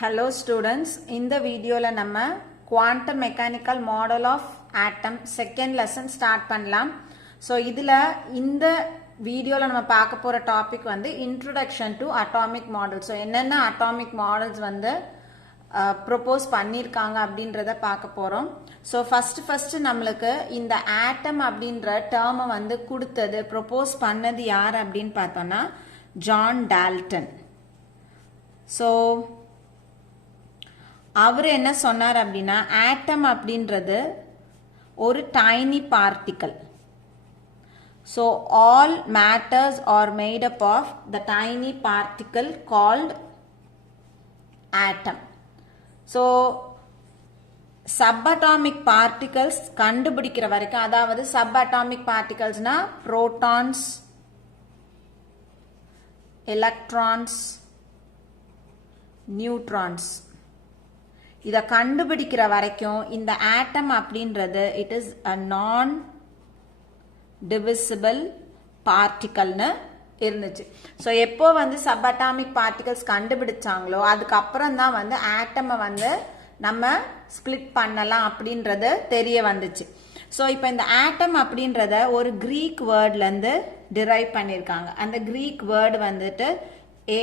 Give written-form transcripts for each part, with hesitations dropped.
Hello students, இந்த வீடியோல நம்ம quantum mechanical model of atom second lesson start பண்ணலாம். So இதுல இந்த வீடியோல நம்ம பார்க்க போற டாபிக் வந்து introduction to atomic model. So என்னென்ன atomic models வந்து ப்ரொபோஸ் பண்ணியிருக்காங்க அப்படின்றத பார்க்க போறோம். ஸோ ஃபர்ஸ்ட் நம்மளுக்கு இந்த ஆட்டம் அப்படின்ற டேர்மை வந்து கொடுத்தது ப்ரொபோஸ் பண்ணது யார் அப்படின்னு பார்த்தோம்னா ஜான் டால்டன். ஸோ அவர் என்ன சொன்னார் அப்படின்னா ஆட்டம் அப்படின்றது ஒரு tiny particle. So all matters are made up of the tiny particle called atom. So subatomic particles கண்டுபிடிக்கிற வரைக்கும், அதாவது சப்அட்டாமிக் பார்ட்டிகல்ஸ்னா புரோட்டான்ஸ், எலக்ட்ரான்ஸ், நியூட்ரான்ஸ், இதை கண்டுபிடிக்கிற வரைக்கும் இந்த ஆட்டம் அப்படின்றது இட் இஸ் அ நான் டிவிசிபிள் பார்ட்டிகல்னு இருந்துச்சு. ஸோ எப்போ வந்து சப்அட்டாமிக் பார்ட்டிகல்ஸ் கண்டுபிடிச்சாங்களோ அதுக்கப்புறம் தான் வந்து ஆட்டமை வந்து நம்ம ஸ்பிளிட் பண்ணலாம் அப்படின்றது தெரிய வந்துச்சு. ஸோ இப்போ இந்த ஆட்டம் அப்படின்றத ஒரு கிரீக் வேர்ட்லேருந்து டிரைவ் பண்ணியிருக்காங்க. அந்த கிரீக் வேர்டு வந்துட்டு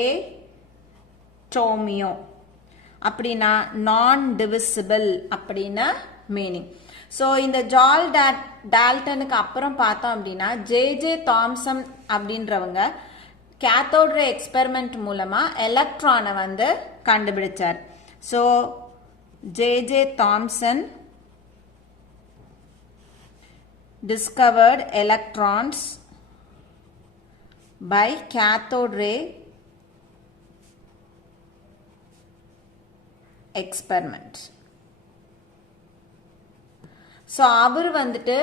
ஏட்டோமியோ, அப்படின்னா நான் டிவிசிபிள் அப்படின்னு மீனிங். ஸோ இந்த ஜான் டால்டனுக்கு அப்புறம் பார்த்தோம் அப்படின்னா ஜே தாம்சன் அப்படின்றவங்க கேத்தோட் ரே எக்ஸ்பெரிமெண்ட் மூலமா எலக்ட்ரானை வந்து கண்டுபிடிச்சார். So J Thomson discovered electrons by cathode ray experiment. So அவர் வந்துட்டு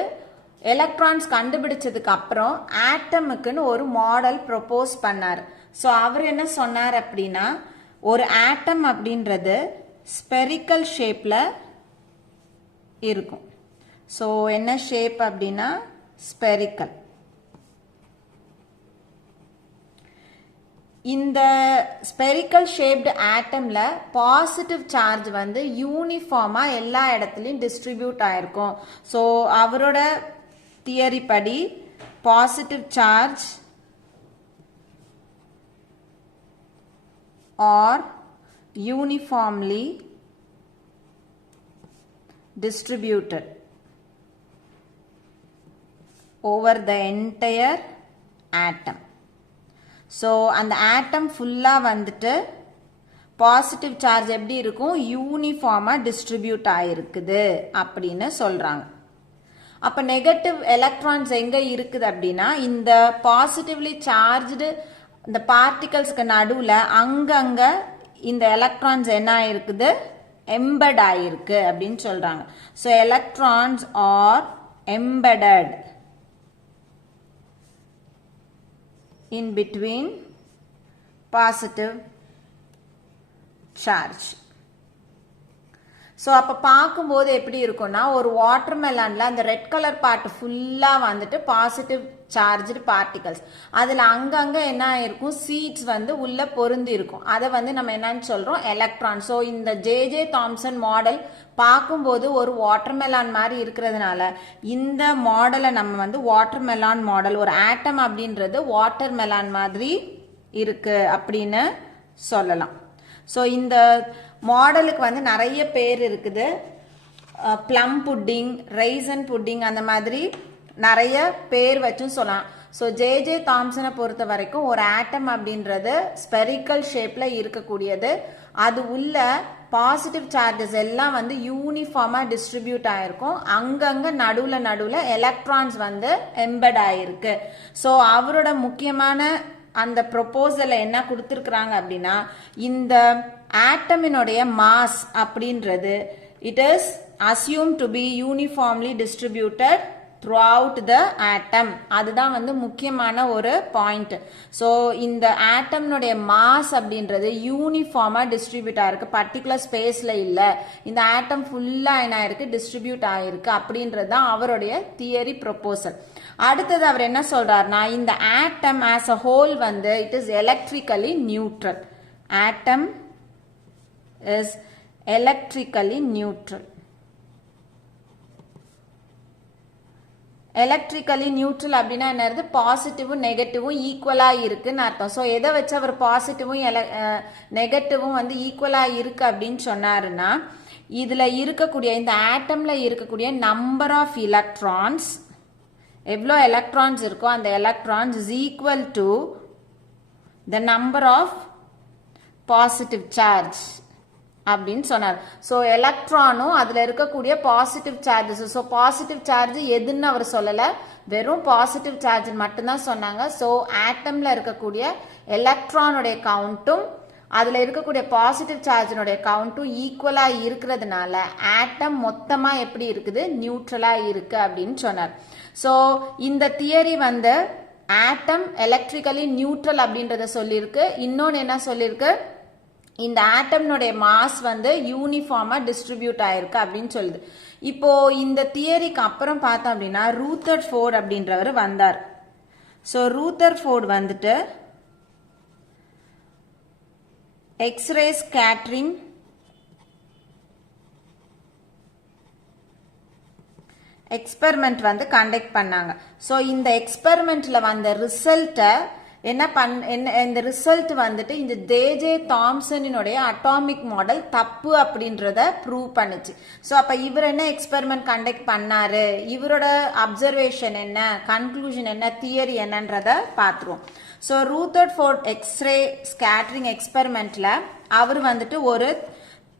எலக்ட்ரான்ஸ் கண்டுபிடிச்சதுக்கு அப்புறம் ஆட்டமுக்குன்னு ஒரு மாடல் ப்ரொபோஸ் பண்ணார். ஸோ அவர் என்ன சொன்னார் அப்படின்னா ஒரு ஆட்டம் அப்படின்றது ஸ்பெரிக்கல் ஷேப்ல இருக்கும். ஸோ என்ன ஷேப் அப்படின்னா ஸ்பெரிக்கல். இந்த ஸ்பெரிக்கல் ஷேப்டு ஆட்டம்ல பாசிட்டிவ் சார்ஜ் வந்து யூனிஃபார்மா எல்லா இடத்துலையும் டிஸ்ட்ரிபியூட் ஆயிருக்கும். ஸோ அவரோட தியரி படி positive charge are uniformly distributed over the entire atom. So அந்த ஆட்டம் ஃபுல்லாக வந்துட்டு பாசிட்டிவ் சார்ஜ் எப்படி இருக்கும், யூனிஃபார்மாக டிஸ்ட்ரிபியூட் ஆகிருக்குது அப்படின்னு சொல்கிறாங்க. அப்போ நெகட்டிவ் எலக்ட்ரான்ஸ் எங்கே இருக்குது அப்படின்னா இந்த பாசிட்டிவ்லி சார்ஜ்டு இந்த பார்ட்டிகல்ஸ்க்கு நடுவில் அங்கங்கே இந்த எலக்ட்ரான்ஸ் என்ன ஆயிருக்குது, எம்பெட் ஆயிருக்கு அப்படின்னு சொல்றாங்க. So electrons R embedded in between positive charge. So அப்போ பார்க்கும்போது எப்படி இருக்கும்னா ஒரு வாட்டர் மெலான்ல அந்த ரெட் கலர் பார்ட் ஃபுல்லாக வந்துட்டு பாசிட்டிவ் சார்ஜ்டு பார்ட்டிகல்ஸ், அதில் அங்கங்கே என்ன ஆயிருக்கும் சீட்ஸ் வந்து உள்ள பொருந்தி இருக்கும். அதை வந்து நம்ம என்னன்னு சொல்றோம் எலக்ட்ரான். ஸோ இந்த ஜே தாம்சன் மாடல் பார்க்கும்போது ஒரு வாட்டர் மெலான் மாதிரி இருக்கிறதுனால இந்த மாடலை நம்ம வந்து வாட்டர் மெலான் மாடல், ஒரு ஆட்டம் அப்படின்றது வாட்டர் மெலான் மாதிரி இருக்கு அப்படின்னு சொல்லலாம். ஸோ இந்த மாடலுக்கு வந்து நிறைய பேர் இருக்குது. ப்ளம் புட்டிங், ரைசன் புட்டிங், அந்த மாதிரி நிறைய பேர் வச்சும் சொல்லலாம். ஸோ ஜே தாம்சனை பொறுத்த வரைக்கும் ஒரு ஆட்டம் அப்படின்றது ஸ்பெரிக்கல் ஷேப்ல இருக்கக்கூடியது. அது உள்ள பாசிட்டிவ் சார்ஜஸ் எல்லாம் வந்து யூனிஃபார்மா டிஸ்ட்ரிபியூட் ஆயிருக்கும். அங்கங்க நடுவுல எலக்ட்ரான்ஸ் வந்து எம்பெட் ஆயிருக்கு. ஸோ அவரோட முக்கியமான அந்த ப்ரொபோசலை என்ன கொடுத்துருக்குறாங்க அப்படின்னா இந்த ஆட்டமினுடைய மாஸ் அப்படின்றது it is assume to be uniformly distributed throughout the atom. அதுதான் வந்து முக்கியமான ஒரு பாயிண்ட். ஸோ இந்த ஆட்டம்னுடைய மாஸ் அப்படின்றது யூனிஃபார்மா டிஸ்ட்ரிபியூட் ஆயிருக்கு, பர்டிகுலர் ஸ்பேஸ்ல இல்லை, இந்த ஆட்டம் ஃபுல்லா என்ன ஆயிருக்கு டிஸ்ட்ரிபியூட் ஆயிருக்கு அப்படின்றது தான் அவருடைய தியரி ப்ரொபோசல். அடுத்தது அவர் என்ன சொல்றாருன்னா இந்த ஆட்டம் ஆஸ் அ ஹோல் வந்து it is electrically neutral. Atom is electrically neutral. Electrically neutral அப்படின்னா என்னது, பாசிட்டிவும் நெகட்டிவும் ஈக்குவலா இருக்குன்னு அர்த்தம். ஸோ எதை வச்சு அவர் பாசிட்டிவும் நெகட்டிவும் வந்து ஈக்குவலா இருக்கு அப்படின்னு சொன்னாருன்னா, இதுல இருக்கக்கூடிய இந்த ஆட்டம்ல இருக்கக்கூடிய நம்பர் ஆஃப் எலக்ட்ரான்ஸ், எவ்வளோ எலக்ட்ரான்ஸ் இருக்கோ அந்த electrons is equal to the number of positive charge அப்படின்னு சொன்னார். ஸோ எலக்ட்ரானும் அதுல இருக்கக்கூடிய positive charges. So positive charge எதுன்னு அவர் சொல்லல, வெறும் பாசிட்டிவ் சார்ஜ் மட்டும்தான் சொன்னாங்க. ஸோ ஆட்டம்ல இருக்கக்கூடிய எலக்ட்ரானுடைய கவுண்ட்டும் அதுல இருக்கக்கூடிய பாசிட்டிவ் சார்ஜினுடைய கவுண்ட்டும் ஈக்குவலா இருக்கிறதுனால ஆட்டம் மொத்தமா எப்படி இருக்குது, நியூட்ரலா இருக்கு அப்படின்னு சொன்னார். ஸோ இந்த தியரி வந்து ஆட்டம் எலக்ட்ரிக்கலி நியூட்ரல் அப்படின்றத சொல்லியிருக்கு. இன்னொன்னு என்ன சொல்லியிருக்கு, இந்த ஆட்டம்னுடைய மாஸ் வந்து யூனிஃபார்மா டிஸ்ட்ரிபியூட் ஆயிருக்கு அப்படின்னு சொல்லுது. இப்போ இந்த தியரிக்கு அப்புறம் பார்த்தோம் அப்படின்னா ரூதர்ஃபோர்ட் அப்படின்றவர் வந்தார். ஸோ ரூதர்ஃபோர்ட் வந்துட்டு எக்ஸ்ரே ஸ்கேட்டரிங் எக்ஸ்பெரிமெண்ட் வந்து கண்டக்ட் பண்ணாங்க. ஸோ இந்த எக்ஸ்பெரிமெண்ட்ல வந்த ரிசல்ட்டை இந்த ரிசல்ட் வந்துட்டு இந்த ஜே தாம்சனினுடைய அட்டாமிக் மாடல் தப்பு அப்படின்றத ப்ரூவ் பண்ணுச்சு. ஸோ அப்ப இவர் என்ன எக்ஸ்பெரிமெண்ட் கண்டக்ட் பண்ணாரு, இவரோட அப்சர்வேஷன் என்ன, கன்க்ளூஷன் என்ன, தியரி என்னன்றத பார்த்துருவோம். ஸோ ரூதர்ஃபோர்ட் எக்ஸ்ரே ஸ்கேட்டரிங் எக்ஸ்பெரிமெண்ட்ல அவர் வந்துட்டு ஒரு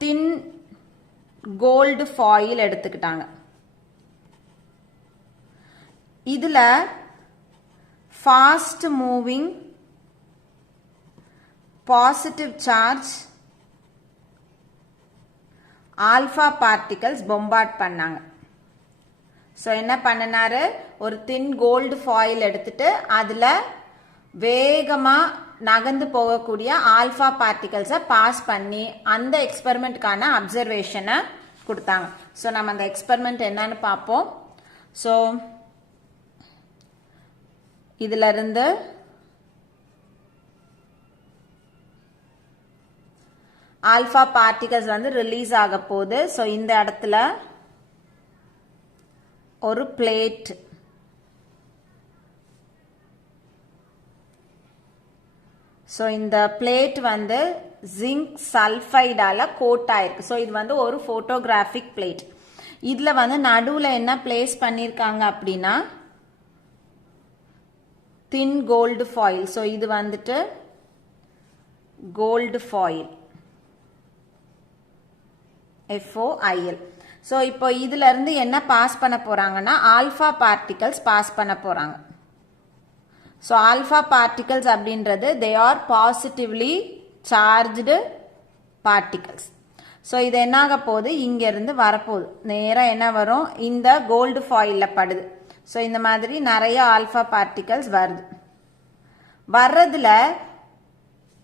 தின் கோல்டு ஃபாயில் எடுத்துக்கிட்டாங்க. இதுல fast moving positive charge alpha particles bombard பண்ணாங்க. ஸோ என்ன பண்ணனாரு, ஒரு தின் கோல்டு ஃபாயில் எடுத்துட்டு அதுல வேகமா நகர்ந்து போகக்கூடிய ஆல்பா பார்ட்டிகல்ஸை பாஸ் பண்ணி அந்த எக்ஸ்பெரிமெண்ட்கான அப்சர்வேஷனை கொடுத்தாங்க. ஸோ நம்ம அந்த எக்ஸ்பெரிமெண்ட் என்னன்னு பார்ப்போம். ஸோ இதுல இருந்து ஆல்பா பார்ட்டிகல்ஸ் வந்து ரிலீஸ் ஆக போகுது. ஸோ இந்த இடத்துல ஒரு பிளேட், ஸோ இந்த பிளேட் வந்து ஜிங்க் சல்ஃபைடால கோட் ஆயிருக்கு. ஸோ இது வந்து ஒரு போட்டோகிராஃபிக் பிளேட். இதுல வந்து நடுவுல என்ன பிளேஸ் பண்ணிருக்காங்க அப்படின்னா தின் கோல்டு ஃபாயில். ஸோ இது வந்துட்டு கோல்டு ஃபாயில் FOIL. ஸோ இப்போ இதுல இருந்து என்ன பாஸ் பண்ண போறாங்கன்னா ஆல்பா பார்ட்டிகல்ஸ் பாஸ் பண்ண போறாங்க. ஸோ ஆல்பா பார்ட்டிகல்ஸ் அப்படின்றது they are positively charged particles. So இது என்னாக போகுது, இங்க இருந்து வரப்போகுது, நேராக என்ன வரும், இந்த கோல்டு ஃபாயில்ல படுது. ஸோ இந்த மாதிரி நிறைய ஆல்பா பார்ட்டிகல்ஸ் வருது. வர்றதுல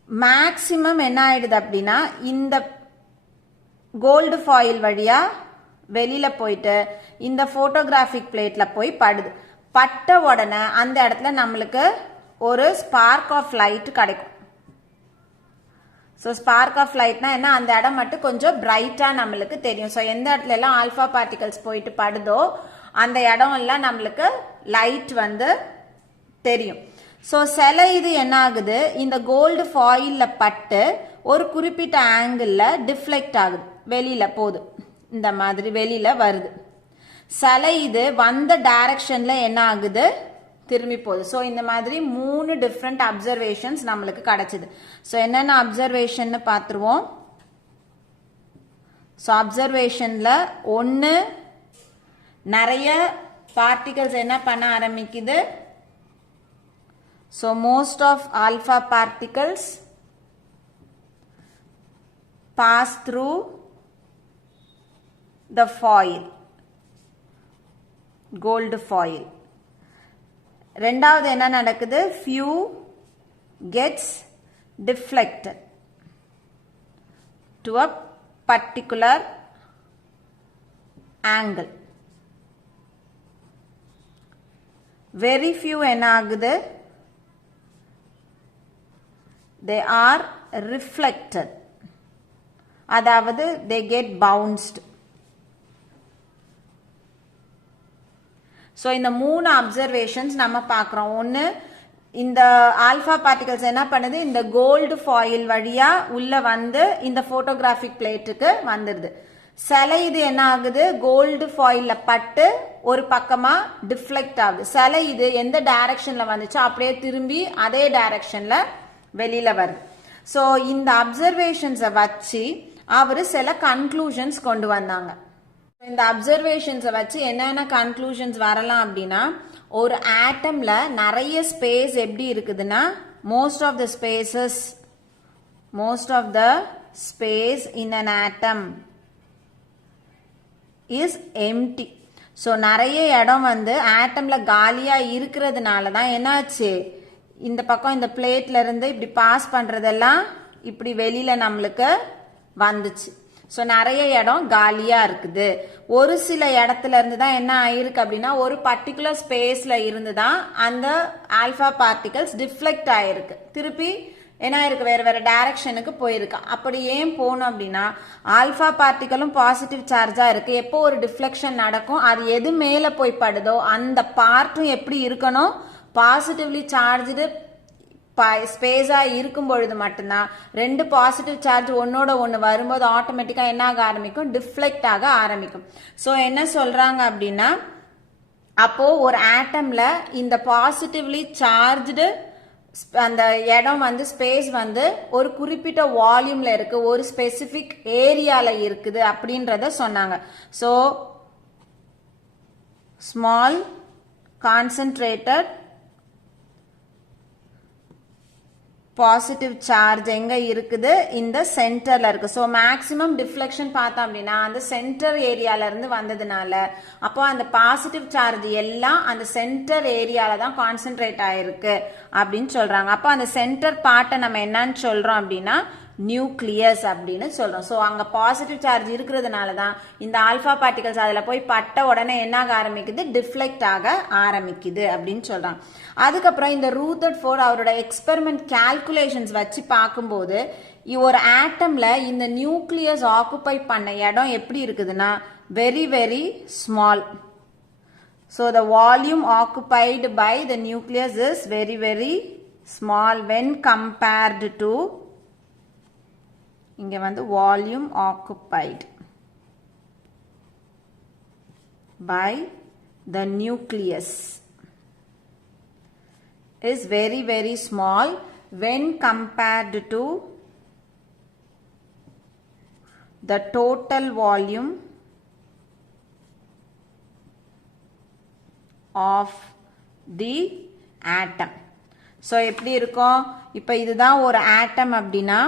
மேக்சிமம் என்ன ஆயிடுது அப்படின்னா இந்த கோல்டு ஃபாயில் வழியா வெளியில போயிட்டு இந்த போட்டோகிராஃபிக் பிளேட்ல போய் படுது. பட்ட உடனே அந்த இடத்துல நம்மளுக்கு ஒரு ஸ்பார்க் ஆஃப் லைட் கிடைக்கும். ஸோ ஸ்பார்க் ஆஃப் லைட்னா என்ன, அந்த இடம் மட்டும் கொஞ்சம் பிரைட்டா நம்மளுக்கு தெரியும். ஸோ எந்த இடத்துல எல்லாம் ஆல்பா பார்ட்டிகல்ஸ் போயிட்டு படுதோ அந்த இடம் எல்லாம் நம்மளுக்கு லைட் வந்து தெரியும். ஸோ சில இது என்ன ஆகுது, இந்த கோல்டு ஃபாயில்ல பட்டு ஒரு குறிப்பிட்ட ஆங்கிள் டிஃப்ளெக்ட் ஆகுது, வெளியில போகுது, இந்த மாதிரி வெளியில வருது. சில இது வந்த டைரக்ஷன்ல என்ன ஆகுது, திரும்பி போகுது. ஸோ இந்த மாதிரி 3 டிஃப்ரெண்ட் அப்சர்வேஷன்ஸ் நம்மளுக்கு கிடைச்சது. ஸோ என்னென்ன அப்சர்வேஷன் பார்த்துருவோம். ஸோ அப்சர்வேஷன்ல ஒன்று, நிறைய பார்ட்டிகல்ஸ் என்ன பண்ண ஆரம்பிக்குது. So most of alpha particles pass through the foil, gold foil. ரெண்டாவது என்ன நடக்குது, few gets deflected to a particular angle. Very few என்ன ஆகுது, they are reflected அதாவது they get bounced. ஸோ இந்த 3 அப்சர்வேஷன்ஸ் நம்ம பார்க்குறோம். ஒன்று, இந்த ஆல்ஃபா பார்ட்டிகல்ஸ் என்ன பண்ணுது, இந்த கோல்டு ஃபாயில் வழியா உள்ள வந்து இந்த போட்டோகிராஃபிக் பிளேட்டுக்கு வந்துடுது. சில இது என்ன ஆகுது, கோல்டு ஃபாயில்ல பட்டு ஒரு பக்கமா டிஃப்ளெக்ட் ஆகுது. சில இது எந்த டைரக்ஷன்ல வந்துச்சோ அப்படியே திரும்பி அதே டைரக்ஷன்ல வெளியில வருது. ஸோ இந்த அப்சர்வேஷன்ஸை வச்சு அவரு சில கன்க்ளூஷன்ஸ் கொண்டு வந்தாங்க. இந்த அப்சர்வேஷன்ஸை வச்சு என்னென்ன கன்க்ளூஷன்ஸ் வரலாம் அப்படின்னா, ஒரு ஆட்டம்ல நிறைய ஸ்பேஸ் எப்படி இருக்குதுன்னா, most of the space in an atom is empty. ஸோ நிறைய இடம் வந்து ஆட்டம்ல காலியா இருக்கிறதுனால தான் என்னாச்சு, இந்த பக்கம் இந்த பிளேட்ல இருந்து இப்படி பாஸ் பண்றதெல்லாம் இப்படி வெளியில நம்மளுக்கு வந்துச்சு. ஸோ நிறைய இடம் காலியா இருக்குது. ஒரு சில இடத்துல இருந்து தான் என்ன ஆயிருக்கு அப்படின்னா, ஒரு பர்டிகுலர் ஸ்பேஸ்ல இருந்து தான் அந்த ஆல்பா பார்ட்டிகல்ஸ் டிஃப்ளெக்ட் ஆயிருக்கு, திருப்பி என்ன ஆயிருக்கு, வேற வேற டைரக்ஷனுக்கு போயிருக்கு. அப்படி ஏன் போகணும் அப்படின்னா, ஆல்பா பார்ட்டிகளும் பாசிட்டிவ் சார்ஜா இருக்கு. எப்போ ஒரு டிஃப்ளெக்ஷன் நடக்கும், அது எது மேல போய் படுதோ அந்த பார்ட்டும் எப்படி இருக்கணும், பாசிட்டிவ்லி சார்ஜ்டு ஸ்பேஸா இருக்கும் பொழுது மட்டும்தான் ரெண்டு பாசிட்டிவ் சார்ஜ் ஒன்னோட ஒன்று வரும்போது ஆட்டோமேட்டிக்கா என்ன ஆக ஆரம்பிக்கும், டிஃப்ளெக்ட் ஆக ஆரம்பிக்கும். ஸோ என்ன சொல்றாங்க அப்படின்னா, அப்போ ஒரு ஆட்டம்ல இந்த பாசிட்டிவ்லி சார்ஜ்டு அந்த இடம் வந்து ஸ்பேஸ் வந்து ஒரு குறிப்பிட்ட வால்யூம்ல இருக்கு, ஒரு ஸ்பெசிபிக் ஏரியால இருக்குது அப்படின்றத சொன்னாங்க. So small concentrated positive charge எங்க இருக்குது, இந்த சென்டர்ல இருக்கு. ஸோ மேக்சிமம் டிஃப்ளெக்ஷன் பார்த்தோம் அப்படின்னா அந்த சென்டர் ஏரியால இருந்து வந்ததுனால அப்போ அந்த பாசிட்டிவ் சார்ஜ் எல்லாம் அந்த சென்டர் ஏரியால தான் கான்சென்ட்ரேட் ஆயிருக்கு அப்படின்னு சொல்றாங்க. அப்போ அந்த சென்டர் பார்ட்டை நம்ம என்னன்னு சொல்றோம் அப்படின்னா நியூக்ளியஸ் அப்படின்னு சொல்றோம். ஸோ அங்க பாசிட்டிவ் சார்ஜ் இருக்கிறதுனால தான் இந்த ஆல்பா பார்ட்டிகல்ஸ் அதுல போய் பட்ட உடனே என்ன ஆக ஆரம்பிக்குது, டிஃப்ளெக்ட் ஆக ஆரம்பிக்குது அப்படின்னு சொல்றாங்க. அதுக்கப்புறம் இந்த ரூதர்ஃபோர்ட் அவரோட எக்ஸ்பெரிமெண்ட் கால்குலேஷன்ஸ் வச்சு பார்க்கும்போது ஒரு ஆட்டம்ல இந்த நியூக்ளியஸ் ஆக்குபை பண்ண இடம் எப்படி இருக்குதுன்னா very very small. So the volume occupied by the nucleus is very very small when compared to, இங்க வந்து volume occupied by the nucleus is very very small when compared to the total volume of the atom. so எப்படி இருக்கும், இப்போ இதுதான் ஒரு ஆட்டம் அப்படின்னா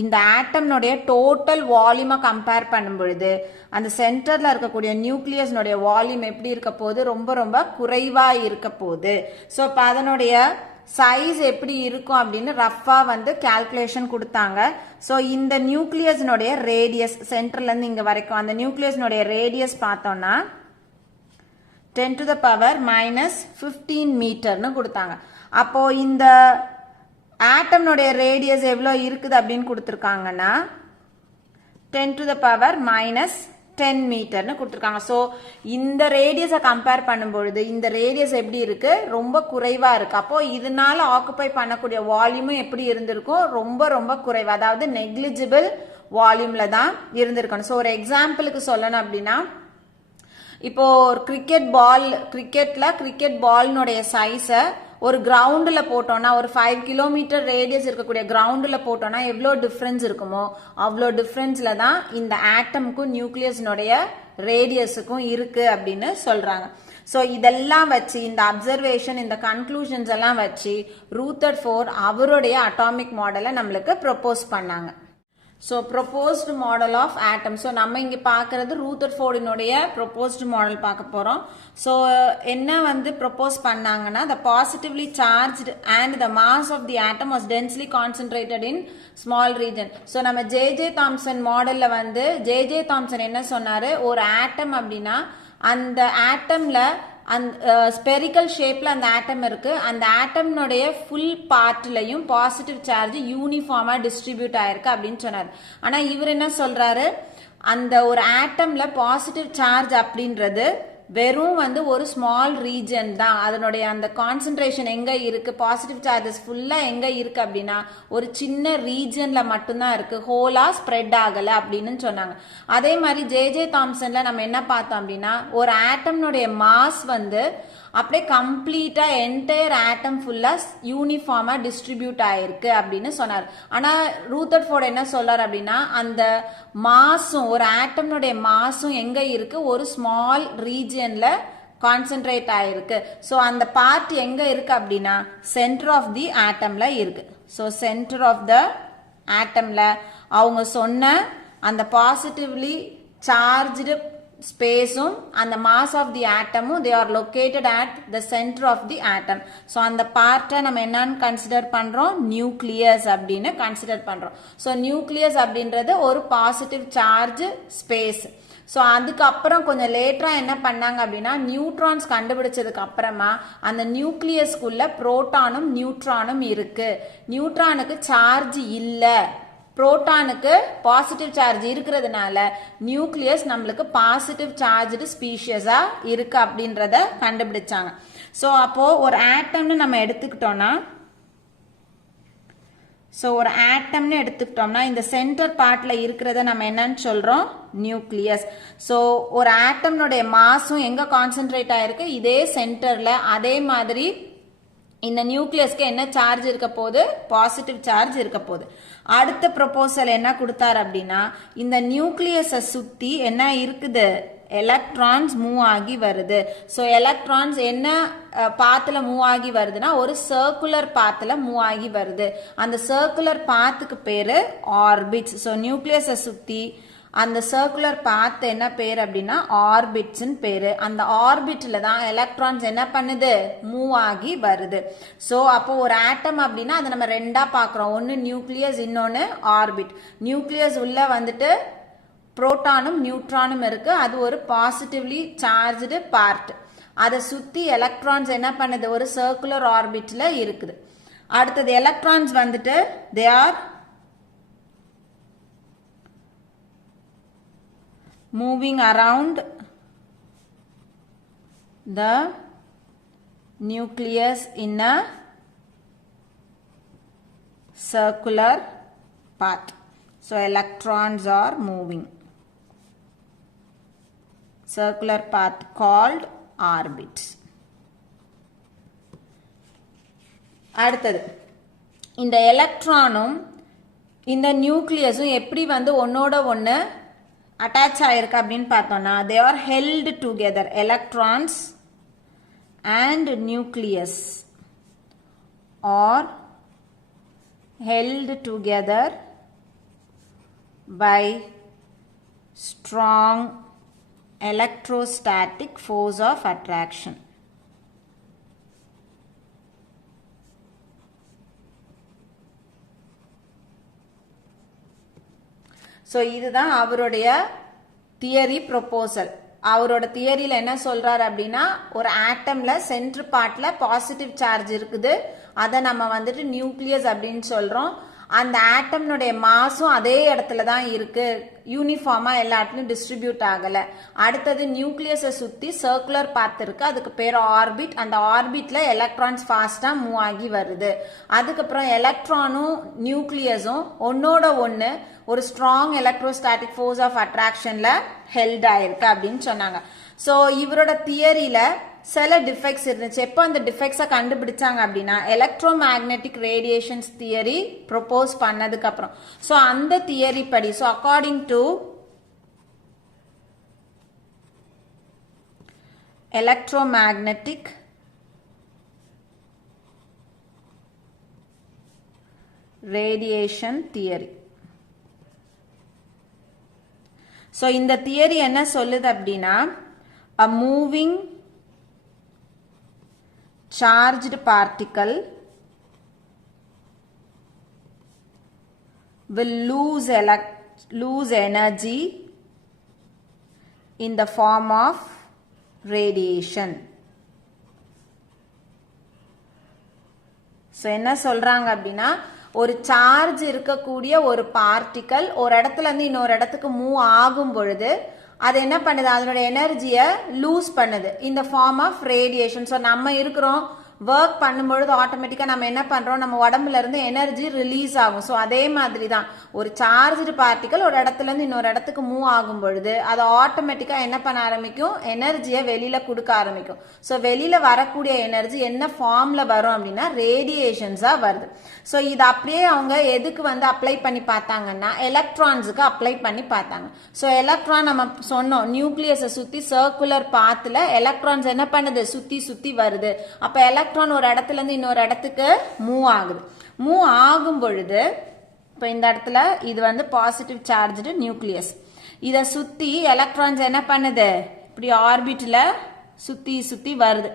இந்த ஆட்டம்னுடைய total வால்யூமை கம்பேர் பண்ணும் பொழுது அந்த சென்டர்ல இருக்கக்கூடிய நியூக்ளியஸ்னுடைய வால்யூம் எப்படி இருக்க போகுது, ரொம்ப ரொம்ப குறைவா இருக்க போகுது. ஸோ இப்போ அதனுடைய சைஸ் எப்படி இருக்கும் அப்படின்னு ரஃபா வந்து கால்குலேஷன் கொடுத்தாங்க. ஸோ இந்த நியூக்ளியஸ்னுடைய ரேடியஸ் சென்டர்ல இருந்து இங்க வரைக்கும் அந்த நியூக்ளியஸ்னுடைய ரேடியஸ் பார்த்தோம்னா 10 to the power minus 15 மீட்டர்னு கொடுத்தாங்க. அப்போ இந்த ஆட்டம்னுடைய ரேடியஸ் எவ்வளோ இருக்குது அப்படின்னு கொடுத்துருக்காங்கன்னா 10 to the power minus 10 மீட்டர்னு கொடுத்துருக்காங்க. ஸோ இந்த ரேடியஸை கம்பேர் பண்ணும்பொழுது இந்த ரேடியஸ் எப்படி இருக்கு, ரொம்ப குறைவா இருக்கு. அப்போ இதனால ஆக்குபை பண்ணக்கூடிய வால்யூமும் எப்படி இருந்திருக்கும், ரொம்ப ரொம்ப குறைவு, அதாவது நெக்லிஜிபிள் வால்யூம்ல தான் இருந்திருக்கணும். ஸோ ஒரு எக்ஸாம்பிளுக்கு சொல்லணும் அப்படின்னா, இப்போ ஒரு கிரிக்கெட் பால்னுடைய சைஸை ஒரு கிரவுண்டுல போட்டோம்னா ஒரு 5 கிலோமீட்டர் ரேடியஸ் இருக்கக்கூடிய கிரவுண்டுல போட்டோம்னா எவ்வளோ டிஃபரன்ஸ் இருக்குமோ அவ்வளோ டிஃபரன்ஸ்ல தான் இந்த ஆட்டம்க்கும் நியூக்ளியஸ்னுடைய ரேடியஸுக்கும் இருக்கு அப்படின்னு சொல்றாங்க. ஸோ இதெல்லாம் வச்சு இந்த அப்சர்வேஷன் இந்த கன்க்ளூஷன்ஸ் எல்லாம் வச்சு ரூதர்ஃபோர்ட் அவருடைய அட்டாமிக் மாடலை நம்மளுக்கு ப்ரொபோஸ் பண்ணாங்க. So proposed model of atom. So நம்ம இங்கே பார்க்கறது ரூதர்ஃபோர்டினுடைய ப்ரொபோஸ்டு மாடல் பார்க்க போகிறோம். ஸோ என்ன வந்து ப்ரொபோஸ் பண்ணாங்கன்னா, the positively charged and the mass of the atom was densely concentrated in small region. So நம்ம ஜே தாம்சன் மாடலில் வந்து ஜே தாம்சன் என்ன சொன்னார், ஒரு ஆட்டம் அப்படின்னா அந்த ஆட்டம்ல அந்த ஸ்பெரிக்கல் ஷேப்ல அந்த ஆட்டம் இருக்கு. அந்த ஆட்டம்னுடைய ஃபுல் பார்ட்லயும் பாசிட்டிவ் சார்ஜ் யூனிஃபார்மா டிஸ்ட்ரிபியூட் ஆயிருக்கு அப்படின்னு சொன்னார். ஆனா இவர் என்ன சொல்றாரு, அந்த ஒரு ஆட்டம்ல பாசிட்டிவ் சார்ஜ் அப்படின்றது வெறும் வந்து ஒரு ஸ்மால் ரீஜன் தான். அதனுடைய அந்த கான்சென்ட்ரேஷன் எங்க இருக்கு, பாசிட்டிவ் சார்ஜஸ் ஃபுல்லா எங்க இருக்கு அப்படின்னா ஒரு சின்ன ரீஜன்ல மட்டும்தான் இருக்கு, ஹோலா ஸ்ப்ரெட் ஆகல அப்படின்னு சொன்னாங்க. அதே மாதிரி ஜே தாம்சன்ல நம்ம என்ன பார்த்தோம் அப்படின்னா ஒரு ஆட்டம்னுடைய மாஸ் வந்து அப்படியே கம்ப்ளீட்டா என்டையர் ஆட்டம் ஃபுல்லா யூனிஃபார்மா டிஸ்ட்ரிபியூட் ஆயிருக்கு அப்படின்னு சொன்னார். ஆனா ரூதர்ஃபோர்ட் என்ன சொல்றாரு அப்படின்னா அந்த மாஸும் ஒரு ஆட்டம்னுடைய மாஸும் எங்க இருக்கு, ஒரு ஸ்மால் ரீஜன்ல கான்சென்ட்ரேட் ஆயிருக்கு. ஸோ அந்த பார்ட் எங்க இருக்கு அப்படின்னா சென்டர் ஆஃப் தி ஆட்டம்ல இருக்கு. ஸோ சென்டர் ஆஃப் த ஆட்டம்ல அவங்க சொன்ன அந்த பாசிட்டிவ்லி சார்ஜ்டு ஸ்பேஸும் அந்த மாஸ் ஆஃப் தி ஆட்டமும் they are located at the centre of the atom. So அந்த பார்ட்டை நம்ம என்னன்னு கன்சிடர் பண்றோம், நியூக்ளியஸ் அப்படின்னு கன்சிடர் பண்றோம். ஸோ நியூக்ளியஸ் அப்படின்றது ஒரு பாசிட்டிவ் சார்ஜ் ஸ்பேஸ். ஸோ அதுக்கப்புறம் கொஞ்சம் லேட்டரா என்ன பண்ணாங்க அப்படின்னா நியூட்ரான்ஸ் கண்டுபிடிச்சதுக்கு அப்புறமா அந்த நியூக்ளியஸ்குள்ள புரோட்டானும் நியூட்ரானும் இருக்கு. நியூட்ரானுக்கு சார்ஜ் இல்லை, புரோட்டானுக்கு பாசிட்டிவ் சார்ஜ் இருக்கிறதுனால நியூக்ளியஸ் நம்மளுக்கு பாசிட்டிவ் சார்ஜ்டு ஸ்பீஷியஸா இருக்கு அப்படின்றத கண்டுபிடிச்சாங்க. ஸோ அப்போ ஒரு ஆட்டம்னு நம்ம எடுத்துக்கிட்டோம்னா இந்த சென்டர் பார்ட்ல இருக்கிறத நம்ம என்னன்னு சொல்றோம், நியூக்ளியஸ். ஸோ ஒரு ஆட்டம்னுடைய மாஸும் எங்க கான்சென்ட்ரேட் ஆயிருக்கு, இதே சென்டர்ல. அதே மாதிரி இந்த நியூக்ளியஸ்க்கு என்ன சார்ஜ் இருக்க போகுது, பாசிட்டிவ் சார்ஜ் இருக்க போகுது. அடுத்த ப்ரொபோசல் என்ன கொடுத்தாரு அப்படின்னா இந்த நியூக்ளியஸை சுத்தி என்ன இருக்குது, எலக்ட்ரான்ஸ் மூவ் ஆகி வருது. ஸோ எலக்ட்ரான்ஸ் என்ன பாத்துல மூவ் ஆகி வருதுன்னா ஒரு சர்க்குலர் பாத்துல மூவ் ஆகி வருது. அந்த சர்க்குலர் பாத்துக்கு பேரு ஆர்பிட்ஸ். ஸோ நியூக்ளியஸை சுத்தி அந்த சர்க்குலர் பாத் என்ன பேர் அப்படின்னா ஆர்பிட்ஸ் பேரு. அந்த ஆர்பிட்ல தான் எலக்ட்ரான்ஸ் என்ன பண்ணுது, மூவ் ஆகி வருது. ஸோ அப்போ ஒரு ஆட்டம் அப்படின்னா அதை நம்ம ரெண்டா பாக்குறோம், ஒன்னு நியூக்ளியஸ் இன்னொன்னு ஆர்பிட். நியூக்ளியஸ் உள்ள வந்துட்டு புரோட்டானும் நியூட்ரானும் இருக்கு, அது ஒரு பாசிட்டிவ்லி சார்ஜ்டு பார்ட். அதை சுத்தி எலக்ட்ரான்ஸ் என்ன பண்ணுது, ஒரு சர்க்குலர் ஆர்பிட்ல இருக்குது. அடுத்தது எலக்ட்ரான்ஸ் வந்துட்டு they are moving around the nucleus in a circular path. So electrons are moving circular path called orbits. அடுத்தது இந்த எலக்ட்ரானும் இந்த நியூக்ளியஸும் எப்படி வந்து ஒன்னோட ஒன்னு அட்டாச் ஆயிருக்கு அப்படின்னு பார்த்தோம்னா they are held together, electrons and nucleus are held together by strong electrostatic force of attraction. So இதுதான் அவருடைய தியரி ப்ரொபோசல். அவரோட தியரியில என்ன சொல்றாரு அப்படின்னா ஒரு ஆட்டம்ல சென்டர் பார்ட்ல பாசிட்டிவ் சார்ஜ் இருக்குது, அதை நம்ம வந்துட்டு நியூக்ளியஸ் அப்படின்னு சொல்றோம். அந்த ஆட்டம்னுடைய மாஸும் அதே இடத்துல தான் இருக்கு, யூனிஃபார்மா எல்லா இடத்துலயும் டிஸ்ட்ரிபியூட் ஆகல. அடுத்தது நியூக்ளியஸை சுத்தி சர்க்குலர் பாத் இருக்கு, அதுக்கு பேர் ஆர்பிட். அந்த ஆர்பிட்ல எலக்ட்ரான்ஸ் ஃபாஸ்டா மூவ் ஆகி வருது. அதுக்கப்புறம் எலக்ட்ரானும் நியூக்ளியஸும் ஒன்னோட ஒன்னு ஒரு ஸ்ட்ராங் எலக்ட்ரோஸ்டாட்டிக் ஃபோர்ஸ் ஆஃப் அட்ராக்ஷன்ல ஹெல்ட் ஆயிருக்கு அப்படின்னு சொன்னாங்க. ஸோ இவரோட தியரியில சில டிஃபெக்ட்ஸ் இருந்துச்சு. எப்போ அந்த டிஃபெக்ட்ஸை கண்டுபிடிச்சாங்க அப்படின்னா electro magnetic radiations theory propose பண்ணதுக்கு அப்புறம். ஸோ அந்த தியரி படி, so according to electromagnetic radiation theory. So இந்த தியரி என்ன சொல்லுது அப்படின்னா a moving charged particle will lose energy in the form of radiation. So என்ன சொல்றாங்க அப்படின்னா ஒரு சார்ஜ் இருக்கக்கூடிய ஒரு பார்ட்டிக்கல் ஒரு இடத்துல இருந்து இன்னொரு இடத்துக்கு மூவ் ஆகும் பொழுது அது என்ன பண்ணுது, அதனோட எனர்ஜியை லூஸ் பண்ணுது இந்த ஃபார்ம் ஆஃப் ரேடியேஷன். ஸோ நம்ம இருக்கிறோம் ஒர்க் பண்ணும்பொழுது ஆட்டோமேட்டிக்காக நம்ம என்ன பண்ணுறோம், நம்ம உடம்புல இருந்து எனர்ஜி ரிலீஸ் ஆகும். ஸோ அதே மாதிரி தான் ஒரு சார்ஜ்டு பார்ட்டிக்கல் ஒரு இடத்துல இருந்து இன்னொரு இடத்துக்கு மூவ் ஆகும் பொழுது அது ஆட்டோமேட்டிக்காக என்ன பண்ண ஆரம்பிக்கும், எனர்ஜியை வெளியில கொடுக்க ஆரம்பிக்கும். ஸோ வெளியில வரக்கூடிய எனர்ஜி என்ன ஃபார்ம்ல வரும் அப்படின்னா ரேடியேஷன்ஸா வருது. ஸோ இது அப்படியே அவங்க எதுக்கு வந்து அப்ளை பண்ணி பார்த்தாங்கன்னா எலக்ட்ரான்ஸுக்கு அப்ளை பண்ணி பார்த்தாங்க. ஸோ எலக்ட்ரான் நம்ம சொன்னோம் நியூக்ளியஸை சுத்தி சர்க்குலர் பாத்துல எலக்ட்ரான்ஸ் என்ன பண்ணுது, சுத்தி சுத்தி வருது. அப்ப எலக்ட்ரான் ஒரு இடத்துல இருந்து இன்னொரு இடத்துக்கு மூவ் ஆகுது. மூவ் ஆகும் பொழுது இப்போ இந்த இடத்துல இது வந்து பாசிட்டிவ் சார்ஜ்டு நியூக்ளியஸ். இதை சுத்தி எலக்ட்ரான்ஸ் என்ன பண்ணுது, இப்படி ஆர்பிட்ல சுத்தி சுத்தி வருது.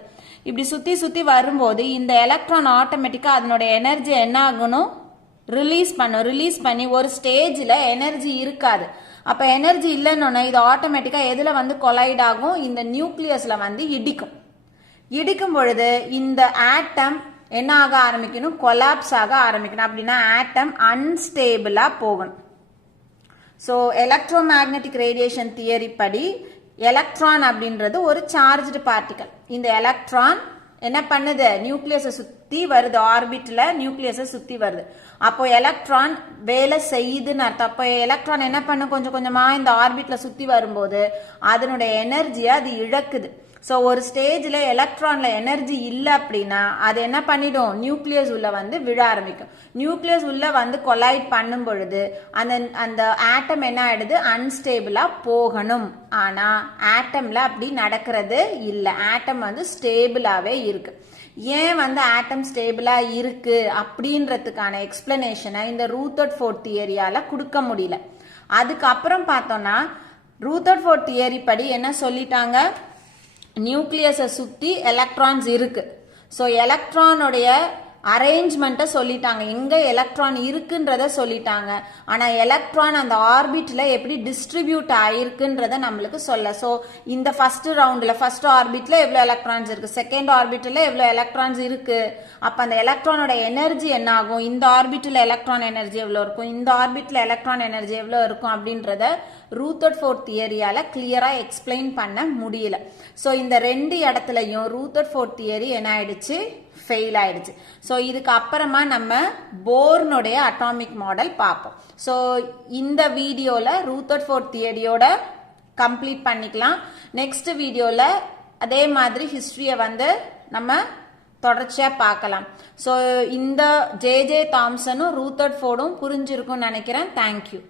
இப்படி சுத்தி சுத்தி வரும்போது இந்த எலக்ட்ரான் ஆட்டோமேட்டிக்கா அதனோட எனர்ஜி என்ன ஆகணும், ரிலீஸ் பண்ணும். ரிலீஸ் பண்ணி ஒரு ஸ்டேஜ்ல எனர்ஜி இருக்காது. அப்ப எனர்ஜி இல்லைன்னு இது ஆட்டோமேட்டிக்கா எதுல வந்து கொலைட் ஆகும், இந்த நியூக்ளியஸ்ல வந்து இடிக்கும். இடிக்கும் பொழுது இந்த ஆட்டம் என்ன ஆக ஆரம்பிக்கணும், கொலாப்ஸ் ஆக ஆரம்பிக்கணும். அப்படின்னா ஆட்டம் அன்ஸ்டேபிளா போகணும். So electro magnetic radiation theory படி எலக்ட்ரான் அப்படின்றது ஒரு சார்ஜ்டு பார்ட்டிகல். இந்த எலக்ட்ரான் என்ன பண்ணுது, நியூக்ளியஸை சுத்தி வருது, ஆர்பிட்ல நியூக்ளியஸை சுத்தி வருது. அப்போ எலக்ட்ரான் வேலை செய்யுதுன்னு அர்த்தம். அப்போ எலக்ட்ரான் என்ன பண்ணும், கொஞ்சம் கொஞ்சமா இந்த ஆர்பிட்ல சுத்தி வரும்போது அதனுடைய எனர்ஜியை அது இழக்குது. ஸோ ஒரு ஸ்டேஜ்ல எலக்ட்ரான்ல எனர்ஜி இல்லை அப்படின்னா அது என்ன பண்ணிடும், நியூக்ளியஸ் உள்ள வந்து விழ ஆரம்பிக்கும். நியூக்ளியஸ் உள்ள வந்து கொலைட் பண்ணும் பொழுது அந்த ஆட்டம் என்ன ஆயிடுது, அன்ஸ்டேபிளா போகணும். ஆனா ஆட்டம்ல அப்படி நடக்கிறது இல்லை. ஆட்டம் வந்து ஸ்டேபிளாவே இருக்கு. ஏன் வந்து ஆட்டம் ஸ்டேபிளா இருக்கு அப்படின்றதுக்கான எக்ஸ்பிளனேஷனை இந்த ரூதர்ஃபோர்ட் தியரியால கொடுக்க முடியல. அதுக்கப்புறம் பார்த்தோம்னா ரூதர்ஃபோர்ட் தியரி படி என்ன சொல்லிட்டாங்க, நியூக்ளியஸை சுத்தி எலக்ட்ரான்ஸ் இருக்கு. ஸோ எலக்ட்ரானுடைய அரேஞ்ச்மெண்ட்டை சொல்லிட்டாங்க, எங்க எலக்ட்ரான் இருக்குன்றத சொல்லிட்டாங்க. ஆனா எலக்ட்ரான் அந்த ஆர்பிட்ல எப்படி டிஸ்ட்ரிபியூட் ஆயிருக்குன்றத நம்மளுக்கு சொல்ல. ஸோ இந்த ஃபர்ஸ்ட் ரவுண்ட்ல ஃபர்ஸ்ட் ஆர்பிட்ல எவ்வளவு எலக்ட்ரான்ஸ் இருக்கு, செகண்ட் ஆர்பிட்ல எவ்வளவு எலக்ட்ரான்ஸ் இருக்கு, அப்ப அந்த எலக்ட்ரானோட எனர்ஜி என்ன ஆகும், இந்த ஆர்பிட்ல எலக்ட்ரான் எனர்ஜி எவ்வளவு இருக்கும், இந்த ஆர்பிட்ல எலக்ட்ரான் எனர்ஜி எவ்வளவு இருக்கும் அப்படின்றத ரூதர்ஃபோர்ட் தியரியால கிளியரா எக்ஸ்பிளைன் பண்ண முடியல. ஸோ இந்த ரெண்டு இடத்துலயும் ரூதர்ஃபோர்ட் தியரி என்ன ஆயிடுச்சு, ஃபெயில் ஆயிடுச்சு. ஸோ இதுக்கு அப்புறமா நம்ம போர்னுடைய அட்டாமிக் மாடல் பார்ப்போம். ஸோ இந்த வீடியோல ரூதர்ஃபோர்ட் தியரியோட கம்ப்ளீட் பண்ணிக்கலாம். நெக்ஸ்ட் வீடியோல அதே மாதிரி ஹிஸ்டரியை வந்து நம்ம தொடர்ச்சியா பார்க்கலாம். ஸோ இந்த ஜே தாம்சனும் ரூதர்ஃபோர்டும் புரிஞ்சிருக்கும்னு நினைக்கிறேன். தேங்க்யூ.